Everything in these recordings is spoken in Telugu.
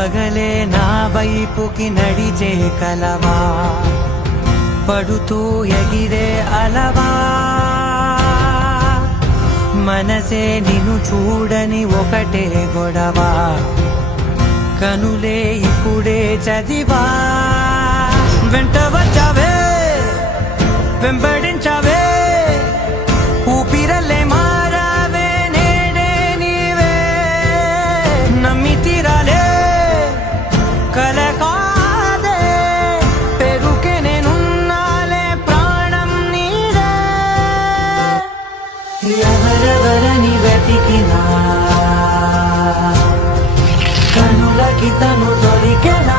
పగలే నా వైపుకి నడిచే కలవా, పడుతూ ఎగిరే అలవా, మనసే నిన్ను చూడని ఒకటే గొడవ, కనులే ఇప్పుడే చదివా. వెంట వచ్చావే వెంబడించావే, ఊపిరల్లే మారావే నేడే నీవే, నమ్మి తీరాలే కల కాదే, పెరుకే నేనున్నాలే ప్రాణం నీడే. ఎవరెవరని వెతికినా కనులకి తను దొరికెనా,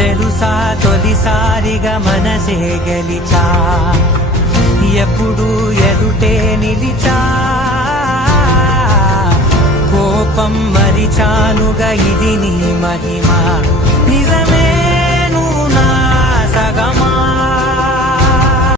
తెలుసా తొలిసారిగా మనసే గెలిచా, ఎప్పుడు ఎదుటే నిలిచా, కోపం మరిచానుగా ఇది నీ మహిమ, నిజమే నువ్వు నా సగమా.